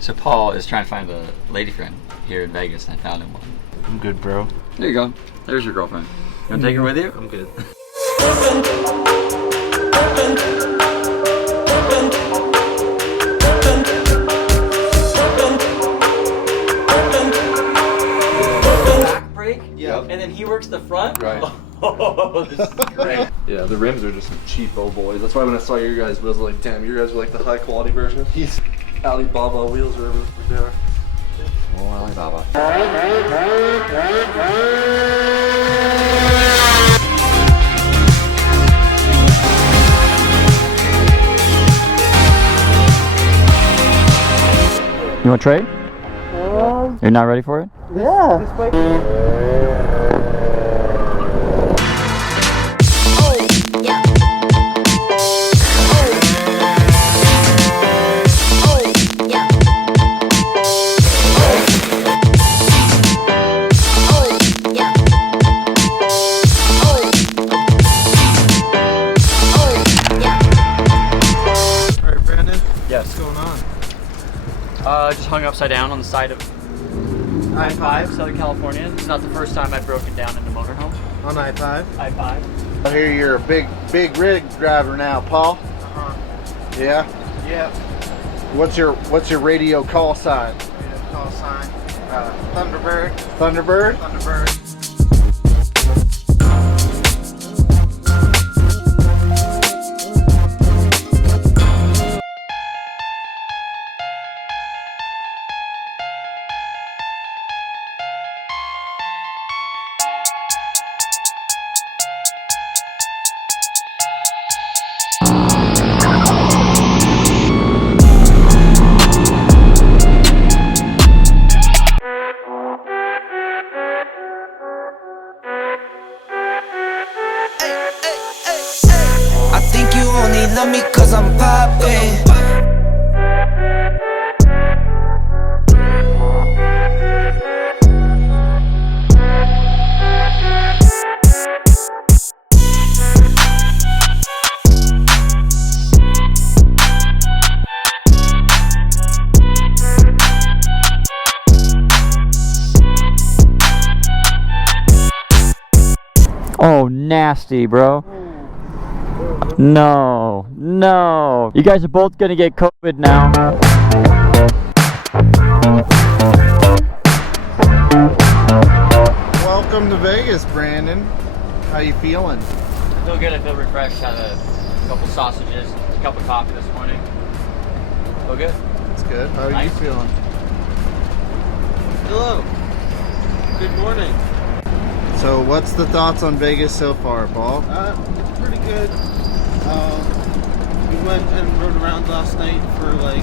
So Paul is trying to find a lady friend here in Vegas, and I found him one. I'm good, bro. There you go. There's your girlfriend. You wanna take her with you? I'm good. Back brake? Yeah. And then he works the front? Right. Oh, this is great. Yeah, the rims are just some cheapo boys. That's why when I saw your guys' wheels, I was like, damn, your guys are like the high quality version. These Alibaba wheels or whatever they are. Oh, Alibaba. You want to trade? You're not ready for it? What's going on? Just hung upside down on the side of I-5, Southern California. It's not the first time I've broken down in a motorhome. On I-5? I-5. I hear you're a big rig driver now, Paul. Uh-huh. Yeah. Yeah. What's your radio call sign? Call sign. Thunderbird. Thunderbird. Thunderbird. Love me cause I'm poppin'. Oh, nasty, bro. No, no. You guys are both gonna get COVID now. Welcome to Vegas, Brandon. How you feeling? I feel good, I feel refreshed. Had a couple sausages, a cup of coffee this morning. Feel good. That's good. How are Nice. you feeling? Hello. Good morning. So what's the thoughts on Vegas so far, Paul? Pretty good. We went and rode around last night for like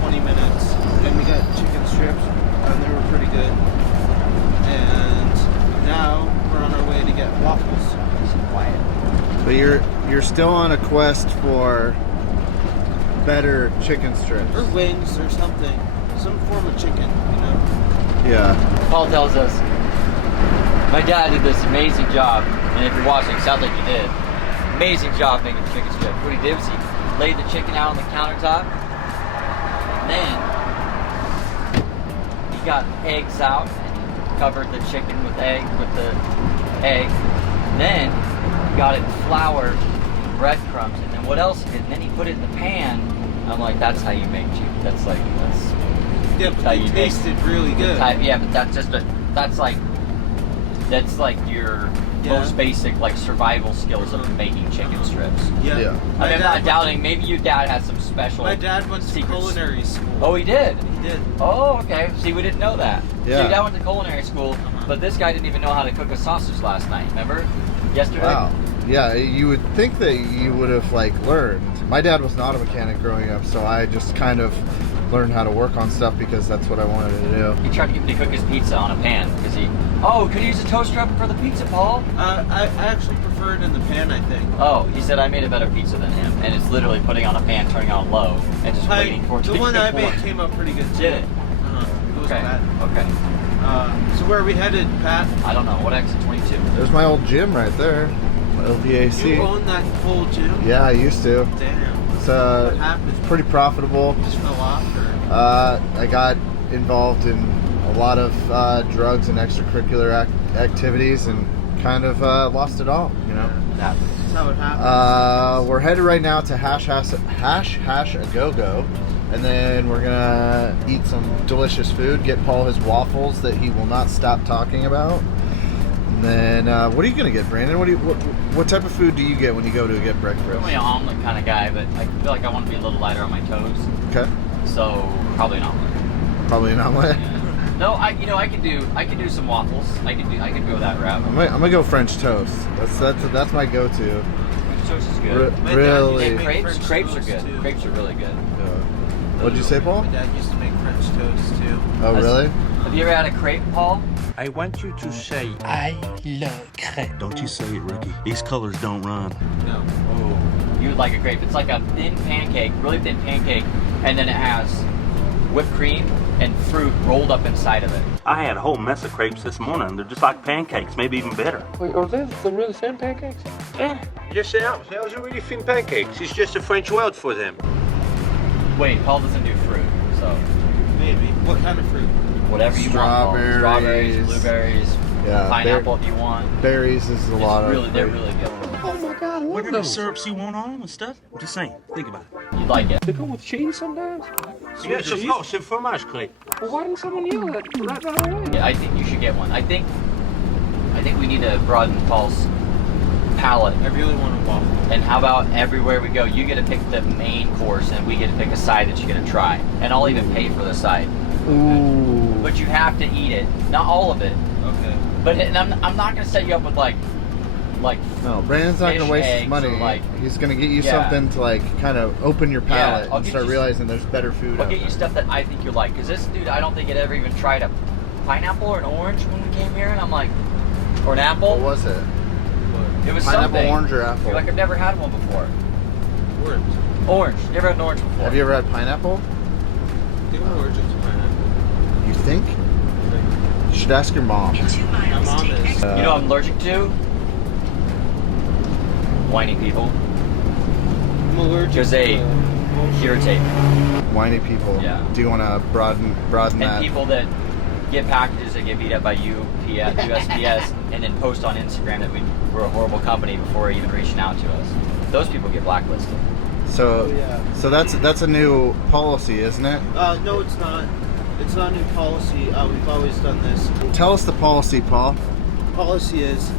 20 minutes, and we got chicken strips, and they were pretty good. And now we're on our way to get waffles. Quiet. So you're still on a quest for better chicken strips. Or wings or something. Some form of chicken, you know? Yeah. Paul tells us, my dad did this amazing job, and if you're watching, it sounds like you did. Amazing job making chicken strips. What he did was he laid the chicken out on the countertop, and then he got eggs out and covered the chicken with the egg. And then he got it in flour and breadcrumbs, and then what else he did? And then he put it in the pan. I'm like, that's how you make chicken. That's Yeah, how but you they make tasted really good. yeah, but that's like your most basic like survival skills of making chicken strips. Yeah. Yeah. I mean, I'm not doubting. Maybe your dad has some special. My dad went to secrets. culinary school. Oh, he did. He did. Oh, okay. See, we didn't know that. Yeah. So your dad went to culinary school, but this guy didn't even know how to cook a sausage last night. Remember? Yesterday. Wow. Yeah, you would think that you would have like learned. My dad was not a mechanic growing up, so I just kind of learned how to work on stuff because that's what I wanted to do. He tried to get me to cook his pizza on a pan because he. Oh, could you use a toaster oven for the pizza, Paul? I actually prefer it in the pan, I think. Oh, he said I made a better pizza than him, and it's literally putting on a pan, turning on low, and just waiting for it to The be one I made warm. came out pretty good too. Did it? It was Okay. bad. Okay. So where are we headed, Pat? I don't know. What exit 22? There's my old gym right there. LPAC. You own that whole gym? Yeah, I used to. Damn. It's What happened? pretty profitable. Just fell off, or? I got involved in a lot of drugs and extracurricular activities and kind of lost it all, you know. That's how it happens. We're headed right now to Hash a Go-Go, and then we're gonna eat some delicious food, get Paul his waffles that he will not stop talking about. And then what are you gonna get, Brandon? What type of food do you get when you go to get breakfast? I'm an omelet kind of guy, but I feel like I want to be a little lighter on my toes. Okay. So probably an omelet. Probably an omelet. Yeah. No, I can do some waffles. I could go that route. I'm gonna go French toast. That's my go-to. French toast is good. Really. And crepes are good. Too. Crepes are really good. What'd you say, Paul? My dad used to make French toast too. Oh, really? Have you ever had a crepe, Paul? I want you to say, I love crepe. don't you say it, Ricky. These colors don't run. No. Oh, you would like a crepe. It's like a thin pancake, really thin pancake, and then it has whipped cream and fruit rolled up inside of it. I had a whole mess of crepes this morning. They're just like pancakes, maybe even better. Wait, are they the really thin pancakes? Yeah, just those are really thin pancakes. It's just a French word for them. Wait, Paul doesn't do fruit, so Maybe. What kind of fruit? whatever you want. Paul. Strawberries, blueberries, Yeah, pineapple if you want. Berries is a lot Really, of. they're really good. Oh my god, I love Whatever those. syrups you want on them and stuff. I'm just saying, think about it. You'd like it. They go with cheese sometimes. Yes, of course, c'est fromage crepe. Well, why didn't someone yell that right away? Yeah, I think you should get one. I think we need to broaden Paul's palate. I really want a waffle. And how about everywhere we go, you get to pick the main course and we get to pick a side that you're gonna try. And I'll even pay for the side. Ooh. But you have to eat it. Not all of it. Okay. But and I'm not gonna set you up with like No, Brandon's not gonna fish waste his eggs money. or, like- He's gonna get you Yeah. something to like kind of open your palate I'll and get start you- realizing there's better food I'll out get you there. stuff that I think you'll like. Cause this dude, I don't think it ever even tried a pineapple or an orange when we came here, and I'm like, or an apple. What was it? It was Pineapple, something. orange, or apple? You're like, I've never had one before. Orange. Orange. Never had an orange before. Have you ever had pineapple? I think I'm allergic to pineapple. You think? You should ask your mom. My mom is. You know what I'm allergic to? Whiny people. I'm allergic Because they to irritate me. Whiny people. Yeah. Do you want to broaden And that? people that get packages that get beat up by USPS and then post on Instagram that we're a horrible company before even reaching out to us. Those people get blacklisted. So, Oh, yeah. so that's a new policy, isn't it? No, it's not. It's not a new policy. We've always done this. Tell us the policy, Paul. Policy is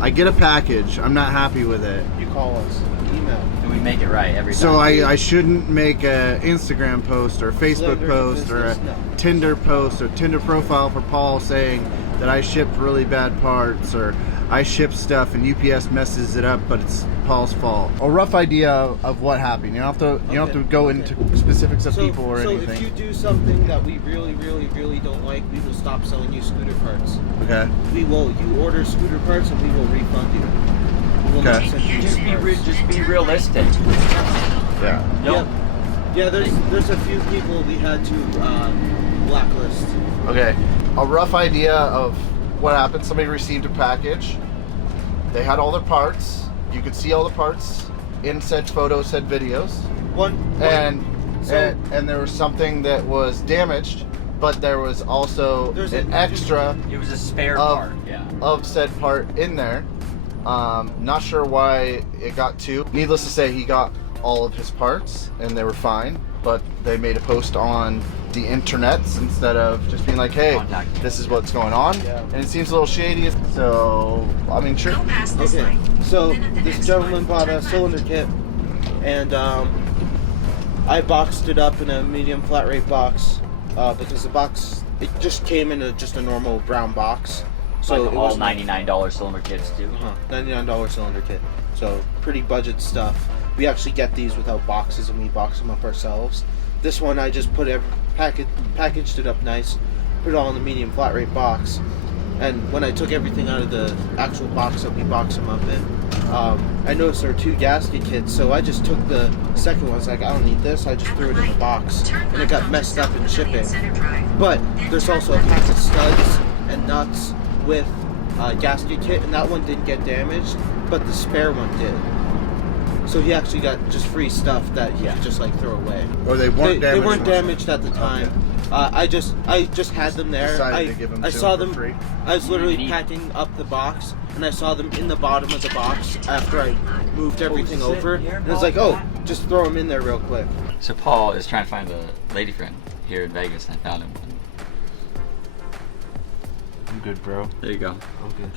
I get a package. I'm not happy with it. you call us, email. And we make it right every time. So I shouldn't make a Instagram post or a Facebook Slander post or a business? No. Tinder post or Tinder profile for Paul saying that I shipped really bad parts or I ship stuff and UPS messes it up, but it's Paul's fault. A rough idea of what happened. You don't have to go into specifics of people or anything. if you do something that we really, really, really don't like, we will stop selling you scooter parts. Okay. You order scooter parts and we will refund you. We will not Okay. send you just be realistic. Yeah. Don't. Yeah, there's a few people we had to blacklist. Okay. A rough idea of what happened. Somebody received a package. They had all their parts. You could see all the parts in said photos, said videos. And there was something that was damaged, but there was also an extra It was a spare Of- part. Yeah. of said part in there. Not sure why it got two. Needless to say, he got all of his parts and they were fine, but they made a post on the internets instead of just being like, hey, Contact. this is what's going on. Yeah. And it seems a little shady. So, I mean, sure. Okay, so this gentleman bought a cylinder kit, and I boxed it up in a medium flat rate box because the box, it just came in just a normal brown box. So Like it all wasn't- $99 cylinder kits do. $99 cylinder kit. So pretty budget stuff. We actually get these without boxes and we box them up ourselves. This one I just put packaged it up nice, put it all in the medium flat rate box. And when I took everything out of the actual box that we box them up in, I noticed there were two gasket kits, so I just took the second one. I was like, I don't need this. I just threw it in the box, and it got messed up in shipping. But there's also a pack of studs and nuts with gasket kit, and that one didn't get damaged, but the spare one did. So he actually got just free stuff that he could just like throw away. Or they weren't damaged. They weren't damaged at the time. I just had them there. Decided to give them I to saw him them. for free. I was literally packing up the box, and I saw them in the bottom of the box after I moved everything over. And I was like, oh, just throw them in there real quick. So Paul is trying to find a lady friend here in Vegas, and I found him. I'm good, bro. There you go. I'm good.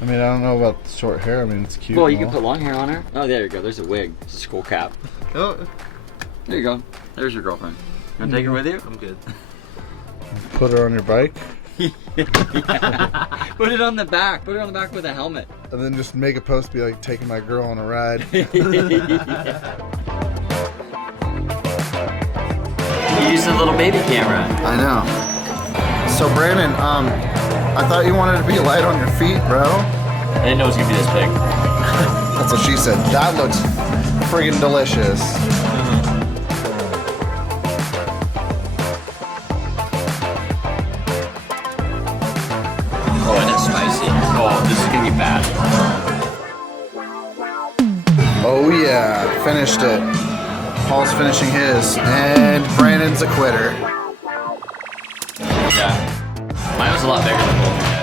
I mean, I don't know about short hair. I mean, it's cute. Well, you can put long hair on her. Oh, there you go. There's a wig. It's a skull cap. Oh, There you go. There's your girlfriend. You want to take her with you? I'm good. Put her on your bike, Put it on the back. Put it on the back with a helmet. and then just make a post, be like, taking my girl on a ride. You use a little baby camera. I know. So Brandon, I thought you wanted to be light on your feet, bro. I didn't know it was gonna be this big. That's what she said. That looks friggin' delicious. Oh, and it's spicy. Oh, this is gonna be bad. Oh yeah, finished it. Paul's finishing his, and Brandon's a quitter. Yeah. Mine was a lot bigger than both of you guys.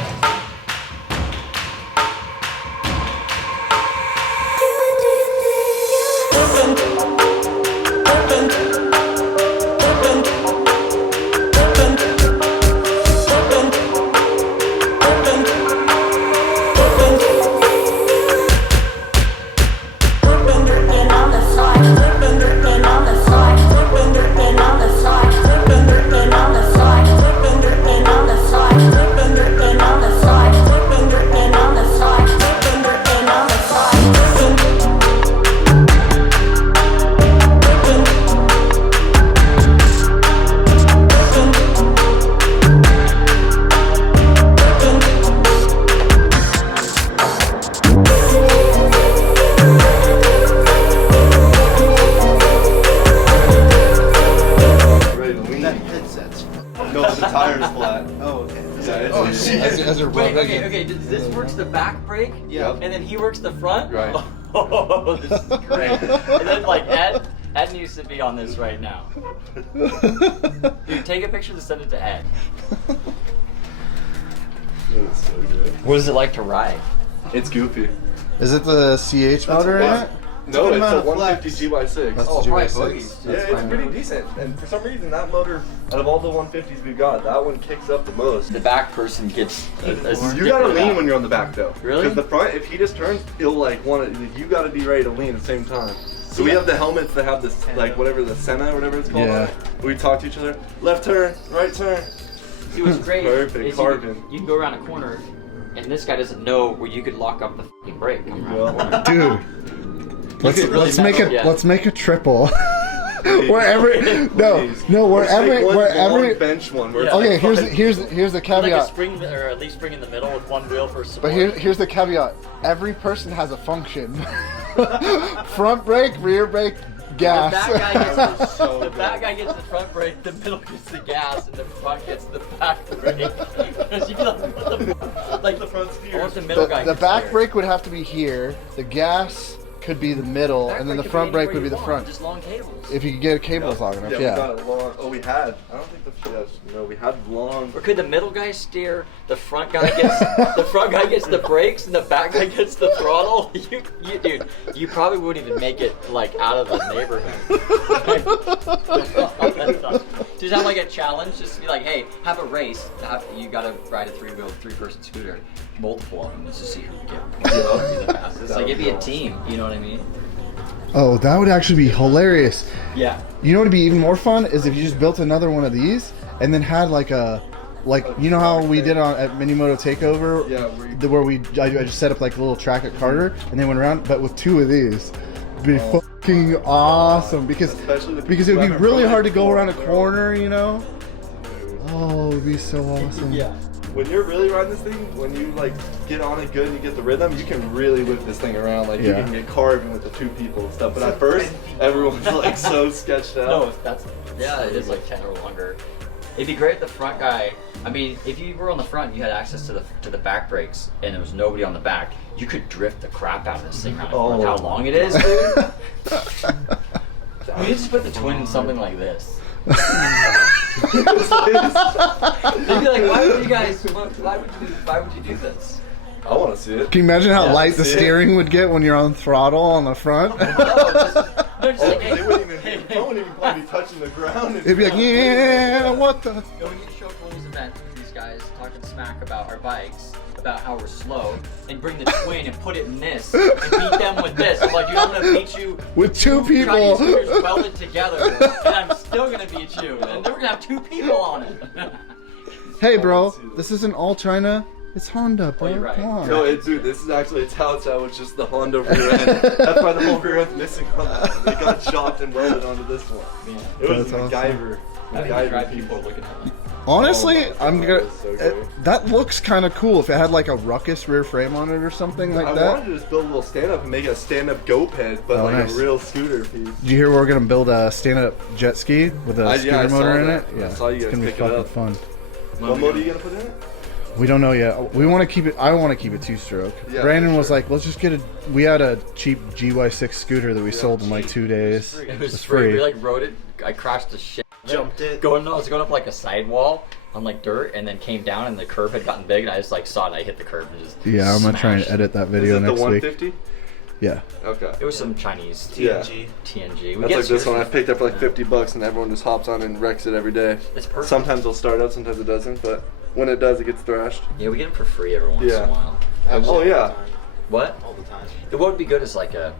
Wait, okay, this works the back brake? Yeah. And then he works the front? Right. Oh, this is great. And then like Ed needs to be on this right now. Dude, take a picture and send it to Ed. That's so good. What is it like to ride? It's goofy. Is it the CH motor in it? No, good it's amount a of 150 GY6. That's Oh, the probably GY6. boogies. Yeah, it's pretty decent. And for some reason, that motor, out of all the 150s we've got, that one kicks up the most. The back person gets a stick You gotta with lean that. when you're on the back though. Really? Because the front, if he just turns, he'll like want to. You gotta be ready to lean at the same time. So we have the helmets that have this, like whatever the Senna or whatever it's called. Yeah. We talk to each other. Left turn, right turn. See what's great Perfect, is carbon. you can go around a corner, and this guy doesn't know where you could lock up the f***ing brake coming around the corner. Dude. Let's could really make mess it. up, yeah. Let's make a triple. wherever, wherever. Bench one. Where Yeah. it's Okay, like here's the Like a caveat. spring, or at least spring in the middle with one wheel for support. But here's the caveat. Every person has a function. Front brake, rear brake, gas. The back guy gets the back guy gets the front brake, the middle gets the gas, and the front gets the back brake. Because you'd be like, what the f-? Like the front steer. I want the middle guy. The gets back steer. brake would have to be here. The gas could be the middle, Back and then the could front anywhere brake would be you the want, front. Just long cables. If you could get cables long enough, Yeah, yeah. we got it long. Oh, we had. I don't think the no, we had long. Or could the middle guy steer? The front guy gets the brakes, and the back guy gets the throttle. You dude, you probably wouldn't even make it like out of the neighborhood. Just have like a challenge. Just be like, hey, have a race. You gotta ride a three-person scooter, multiple of them, just to see who can get the fastest. Like it'd be a team. You know what I mean? Oh, that would actually be hilarious. Yeah. You know what would be even more fun is if you just built another one of these and then had like you know how we did at Minimoto Takeover, Yeah, where I just set up like a little track at Carter and they went around, but with two of these. It'd be fucking awesome because Especially the it would people be that are really from hard to go before, around a bro. corner, you know. Oh, it'd be so awesome. Yeah. When you're really riding this thing, when you like get on it good and you get the rhythm, you can really whip this thing around. Like you Yeah. can get carving with the two people and stuff. But at first, everyone's like so sketched out. No, it is like 10 or longer. It'd be great if the front guy. I mean, if you were on the front, and you had access to the back brakes, and there was nobody on the back. You could drift the crap out of this thing. Oh. How long it is, dude? We just put the twin in something like this. They'd be like, why would you do this? I want to see it. Can you imagine how light the steering would get when you're on throttle on the front? They wouldn't even probably be touching the ground. It'd be like, yeah, what the? Going to show Tony's event with these guys, talking smack about our bikes, about how we're slow, and bring the twin and put it in this, and beat them with this. I'm like, dude, I'm gonna beat you with two people Chinese scooters welded together, and I'm still gonna beat you, and then we're gonna have 2 people on it. Hey, bro, this isn't all China. It's Honda, bro. Oh, you're right. Come on. No, dude, this is actually a Talon side with just the Honda rear end. That's why the whole rear end's missing on that one. They got chopped and welded onto this one. Yeah. It was That's MacGyver. MacGyver people looking at me. Honestly, Oh my God, so that looks kind of cool if it had like a ruckus rear frame on it or something like I that. wanted to just build a little stand-up and make it a stand-up goat head, but like nice. a real scooter piece. Did you hear we're gonna build a stand-up jet ski with a scooter I saw motor in that. it? I saw you it's guys gonna be pick it fucking up. fun. What motor are you gonna put in it? We don't know yet. We want to keep it. I want to keep it 2-stroke. Yeah, Brandon for was sure. like, "Let's just get a." We had a cheap GY6 scooter that we sold in like 2 days. It was free. We like rode it. I crashed the shit. Jumped it. I was going up like a sidewall on like dirt, and then came down, and the curve had gotten big, and I just like saw it. And I hit the curve and just. Yeah, I'm gonna try and smashed. edit that Is video it the next week. 150? Yeah. Okay. It was some Chinese TNG. TNG. That's like this one I picked up for like $50 and everyone just hops on and wrecks it every day. It's perfect. Sometimes it'll start up, sometimes it doesn't, but when it does, it gets thrashed. Yeah, we get them for free every once in a while. Oh yeah. What? All the time. What would be good is like a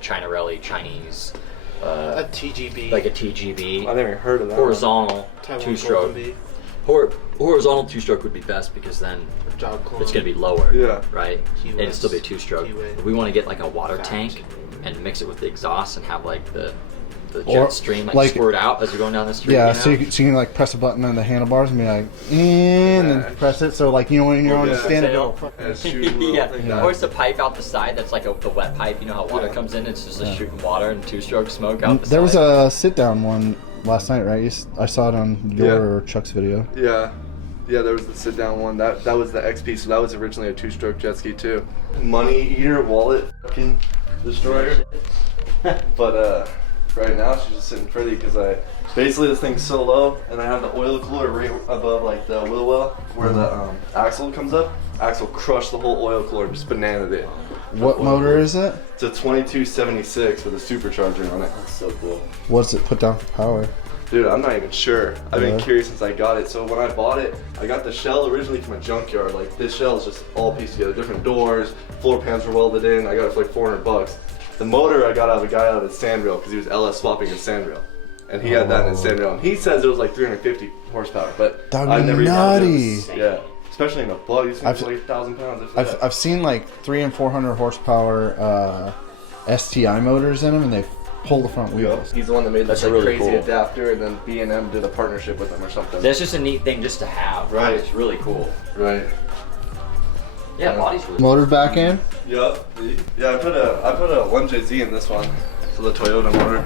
China Rally Chinese, A TGB. like a TGB. I never heard of that. Horizontal Taiwan 2-stroke. Golden Bee. Horizontal 2-stroke would be best because then Jog clone. it's gonna be lower. Yeah. Right. Key And it'd still be a West, 2-stroke. Keyway. But we want to get like a water Fast. tank and mix it with the exhaust and have like the Or, jet stream like, like- squirt out as you're going down the street. Yeah, you know? so you can like press a button on the handlebars and be like, and then press it. So like, you know, when you're on the Yeah. stand-up. And it's shooting little yeah. thing Or it's a pipe out the side that's like the wet pipe. You know how water comes in? It's just a shooting water and 2-stroke smoke out the There was side. a sit-down one last night, right? I saw it on your or Chuck's video. Yeah. Yeah, there was the sit-down one. That was the XP, so that was originally a 2-stroke jet ski too. Money eater, wallet, fucking destroyer. But right now she's just sitting pretty because basically this thing's so low, and I have the oil cooler right above like the wheel well where the axle comes up. Axle crushed the whole oil cooler, just bananaed it. What motor is it? It's a 2276 with a supercharger on it. That's so cool. What's it put down for power? Dude, I'm not even sure. I've been Yeah. curious since I got it. So when I bought it, I got the shell originally from a junkyard. Like this shell is just all pieced together. Different doors, floor pans were welded in. I got it for like $400. The motor I got out of a guy out of his sand reel because he was LS swapping his sand reel. And he had that in his sand reel. And he says it was like 350 horsepower, but That would I've be never even nutty. had it. Yeah, especially in a bug. These things I've- are like 1,000 pounds. If that. I've seen like 300 and 400 horsepower STI motors in them, and they pull the front wheels. He's the one that made That's this like, really crazy cool. adapter, and then B&M did a partnership with him or something. That's just a neat thing just to have. Right. It's really cool. Right. Yeah, body's really Motor back in. Yep. Yeah, I put a 1JZ in this one for the Toyota motor.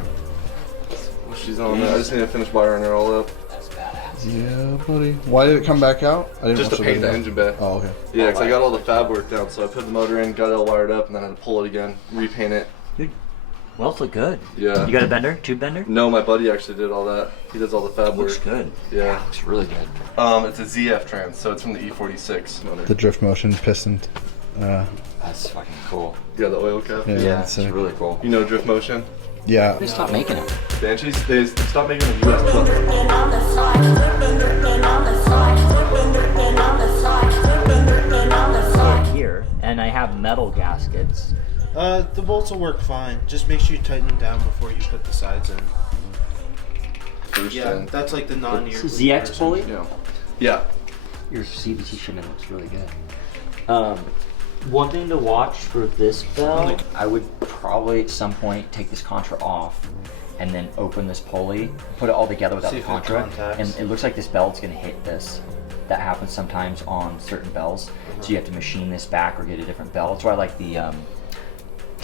She's on there. I just need to finish wiring her all up. That's badass. Yeah, buddy. Why did it come back out? I didn't Just to watch paint the video. engine bay. Oh, okay. Yeah, because I got all the fab work down, so I put the motor in, got it all wired up, and then I had to pull it again, repaint it. Well, it's look good. Yeah. You got a bender? Tube bender? No, my buddy actually did all that. He does all the fab Looks work. good. Yeah. Looks really good. It's a ZF trans, so it's from the E46 motor. The drift motion piston. That's fucking cool. Yeah, the oil cap. Yeah, Yeah, that's it's sick. really cool. You know drift motion? Yeah. They stopped making them. Banshees, they stopped making the US 12. Here, and I have metal gaskets. The bolts will work fine. Just make sure you tighten them down before you put the sides in. First Yeah, gen. that's like the non-ear. ZX pulley? Yeah. Yeah. Your CVT shipment looks really good. One thing to watch for this belt, I would probably at some point take this contra off and then open this pulley, put it all together without See the if it contra, contacts. and it looks like this belt's gonna hit this. That happens sometimes on certain belts, so you have to machine this back or get a different belt. That's why I like the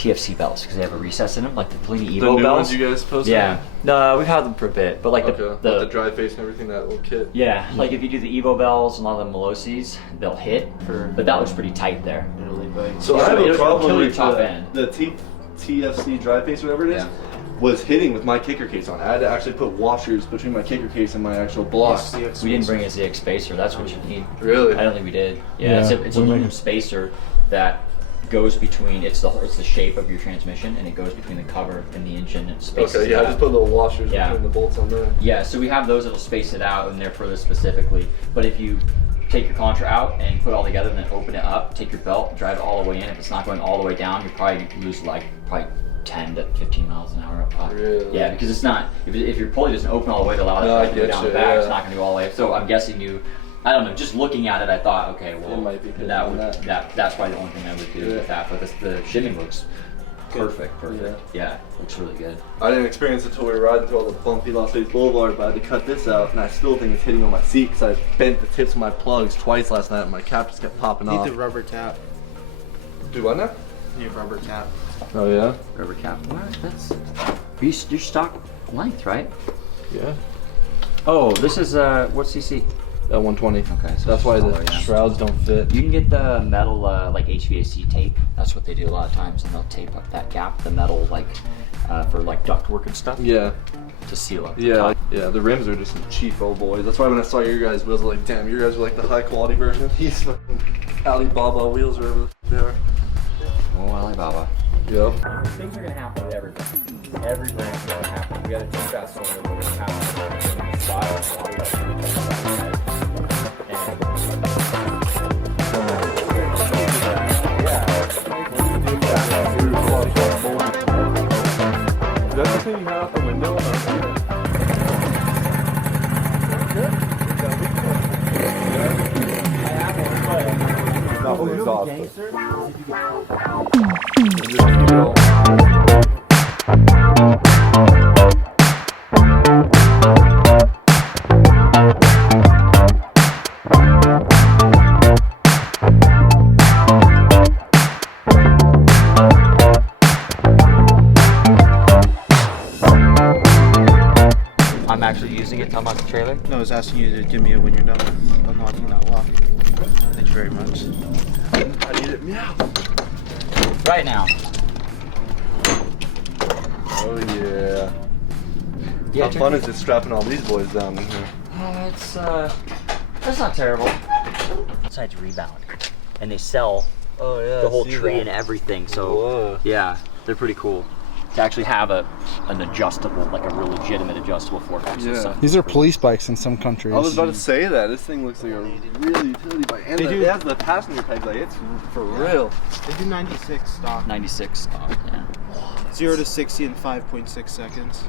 TFC belts because they have a recess in them, like the Polini The Evo new belts. ones you guys posted? Yeah, no, we've had them for a bit, but like Okay. the With the dry face and everything, that little kit. yeah, like if you do the Evo bells and a lot of the Melosi's, they'll hit, but that looks pretty tight there. So Yeah, I have it'll a problem kill your with top end. the TFC dry face, whatever it is, Yeah. was hitting with my kicker case on. I had to actually put washers between my kicker case and my actual block. We didn't bring a ZX spacer. That's what you need. Really? I don't think we did. Yeah, Yeah, it's we aluminum make- spacer that goes between. It's the shape of your transmission, and it goes between the cover and the engine and spaces. Okay, it yeah, I out. just put little washers Yeah. between the bolts on there. Yeah, so we have those that'll space it out, and they're for this specifically. But if you take your contra out and put it all together, and then open it up, take your belt, drive it all the way in. If it's not going all the way down, you probably lose like 10 to 15 miles an hour up high. Really? Yeah, because it's not. If your pulley doesn't open all the way to allow No, I that to go get down you, the back, it's yeah. not going to go all the way. So I'm guessing you. I don't know. Just looking at it, I thought, okay, well, It might be good that on would that. that's probably the only thing I would do Yeah. with that. But the shimming looks perfect. Yeah, looks really good. I didn't experience it until we were riding through all the bumpy Las Vegas Boulevard, but I had to cut this out, and I still think it's hitting on my seat because I bent the tips of my plugs twice last night, and my cap just kept popping Need off. the rubber tap. Do what now? Need rubber tap. Oh yeah? Rubber cap. What? That's your stock length, right? Yeah. Oh, this is what CC? 120. Okay, so That's why it's the taller, yeah. shrouds don't fit. You can get the metal like HVAC tape. That's what they do a lot of times, and they'll tape up that gap, the metal like for like ductwork and stuff. Yeah. To seal up. the Yeah, top. yeah, the rims are just some cheap old boys. That's why when I saw your guys' wheels, I was like, damn, your guys are like the high quality version of these fucking Alibaba wheels or whatever they are. Oh, Alibaba. Yep. Things are gonna happen with everything. Every brand's gonna happen. We gotta teach that so that we're gonna happen. Style. That's the thing you have from window. I'm actually using it to unlock the trailer. No, I was asking you to give me it when you're done with unlocking that lock. Thank you very much. I need it. Meow. Right now. Oh yeah. Yeah, How fun is it strapping all these boys down in here? It's not terrible. Besides rebound, and they sell Oh yeah. the whole see tree that? and everything. So Whoa. yeah, they're pretty cool. To actually have an adjustable, like a real legitimate adjustable fork axle. Yeah. So. These are police bikes in some countries. I was about to say that. This thing looks like a really utility bike. And They do- it has the passenger pegs, like it's for real. They do 96 stock. 96 stock, yeah. 0 to 60 in 5.6 seconds.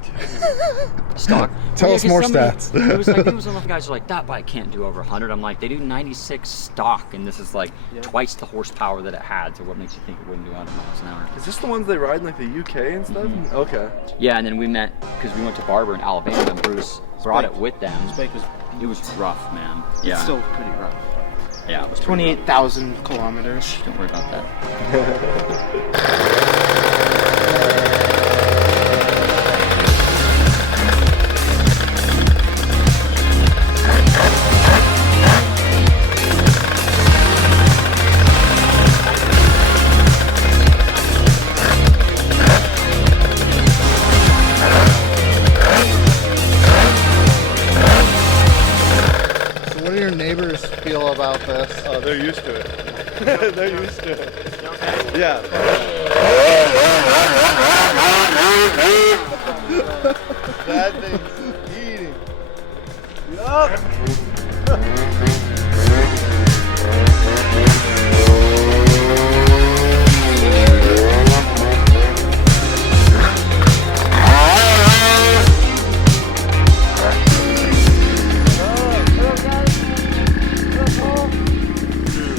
Stock. Tell us 'cause more somebody- stats. It was like, there was enough guys who are like, that bike can't do over 100. I'm like, they do 96 stock, and this is like twice the horsepower that it had. So what makes you think it wouldn't do 100 miles an hour? Is this the ones they ride in like the UK and stuff? Okay. Yeah, and then we met because we went to Barber in Alabama, and Bruce brought it with them. This bike was It was rough, man. Yeah, still pretty rough. yeah, it was pretty 28,000 kilometers. rough. Don't worry about that. So what do your neighbors feel about this? Oh, they're used to it. They're used to it. Yeah. That thing's eating.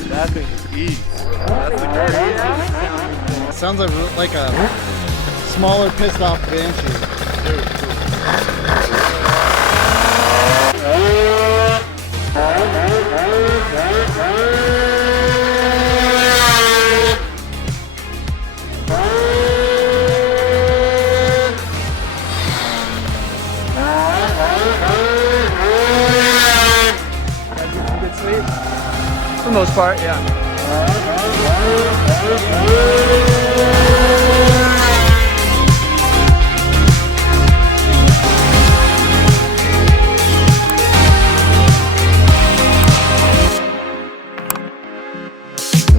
That thing is easy. That's the crazy. Sounds like a smaller pissed off Banshee. the most part, yeah.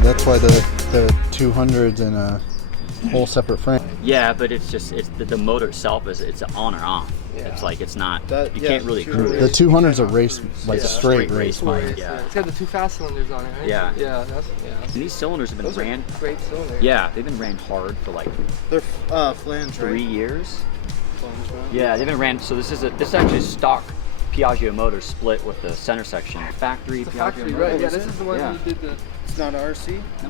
That's why the 200s in a whole separate frame. Yeah, but it's just the motor itself it's on or off. Yeah. It's like it's not. You can't really cruise. The 200s are race like straight race bike. Yeah. It's got the 2 fast cylinders on it, right? Yeah. Yeah. And these cylinders have been ran. Great cylinders. Yeah, they've been ran hard for like they're flange, 3 years. Flange, right? Yeah, they've been ran. So this is actually stock Piaggio motor split with the center section. Factory It's a Piaggio factory, motor. right? Yeah, this is the one Yeah. you did the. It's not an RC. No.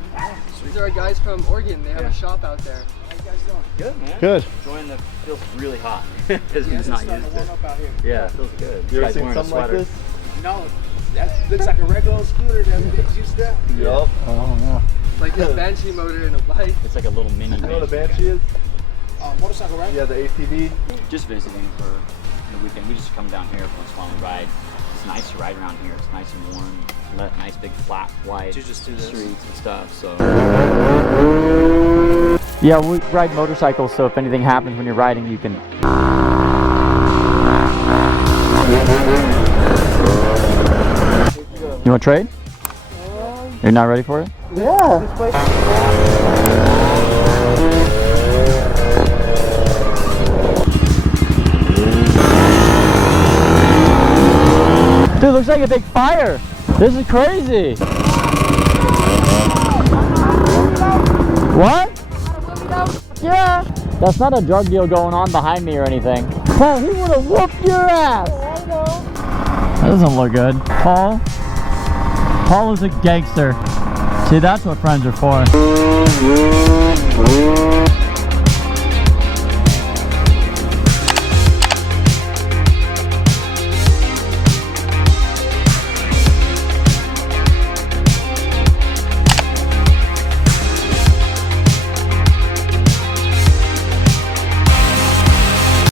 These are guys from Oregon. They have a shop out there. How you guys doing? Good, man. Good. Enjoying the feels really hot because he's not used to it. Out here. Yeah, it feels good. You ever Guy's seen wearing a something like sweater. this? No, that looks like a regular old scooter that everybody's used to. Yup. Oh yeah. It's like this Banshee motor in a bike. It's like a little mini. You know what a Banshee is? Motorcycle, right? Yeah, the ATV. Just visiting for the weekend. We just come down here once in a while and ride. It's nice to ride around here. It's nice and warm. Nice big flat white You just do this. streets and stuff. So yeah, we ride motorcycles. So if anything happens when you're riding, you can. You want to trade? You're not ready for it? Dude, looks like a big fire. This is crazy. What? Yeah. That's not a drug deal going on behind me or anything. Paul, he would have whooped your ass. That doesn't look good. Paul is a gangster. See, that's what friends are for.